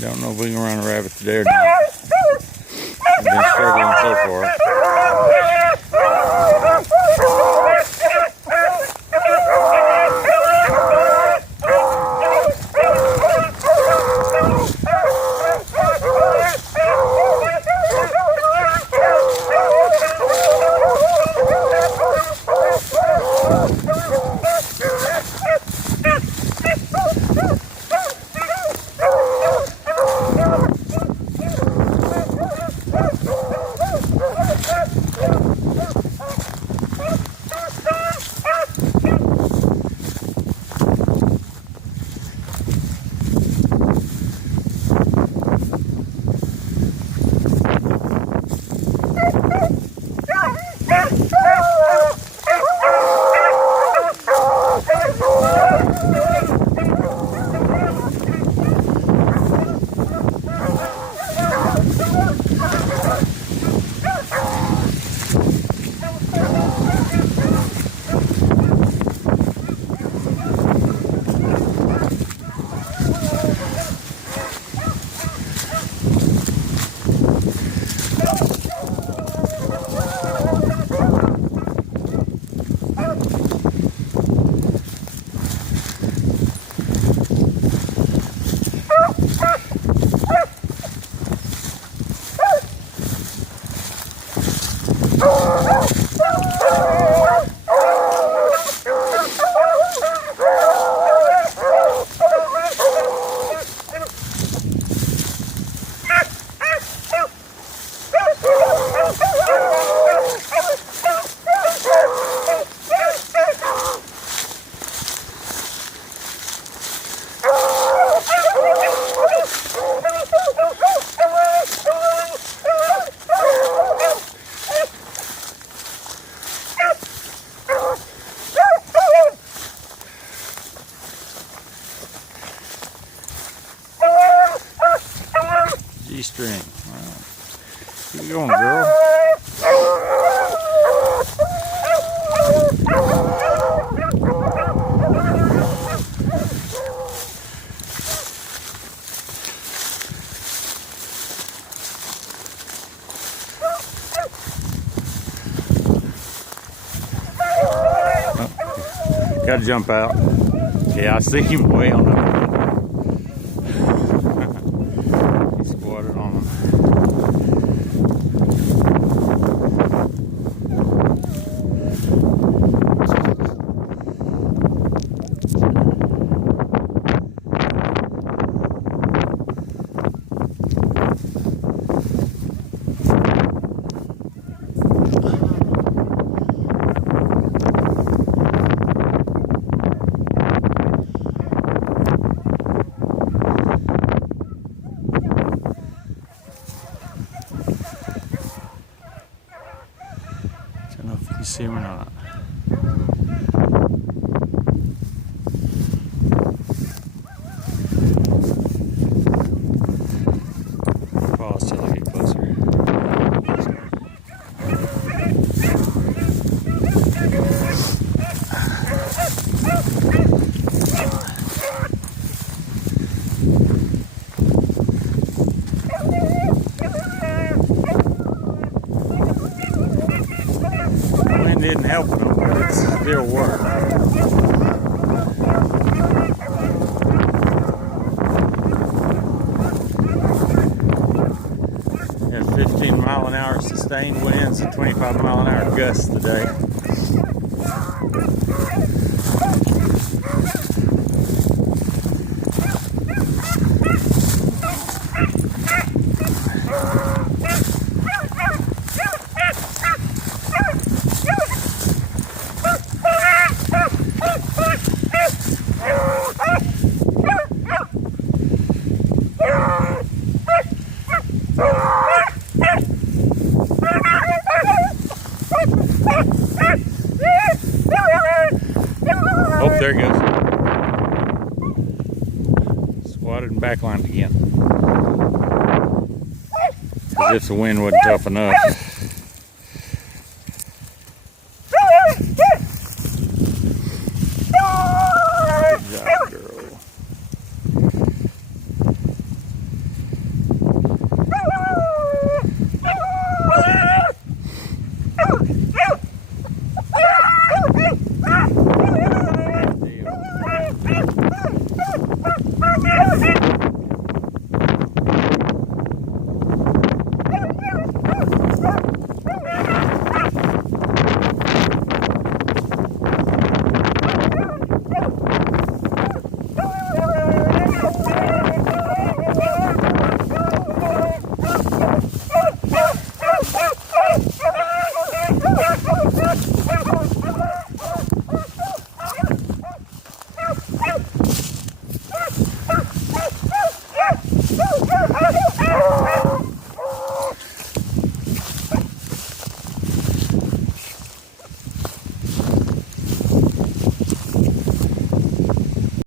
Don't know if we can run a rabbit today or not. I've been struggling so far. G-string. Wow. Keep going, girl. Oh, gotta jump out. Yeah, I see him way on the I don't know if you can see him or not. Pause till I get closer. Didn't help them, but it still worked. Had 15-mile-an-hour sustained winds and 25-mile-an-hour gusts today. Oh, there it goes. Squatted and backlined again. As if the wind wasn't tough enough.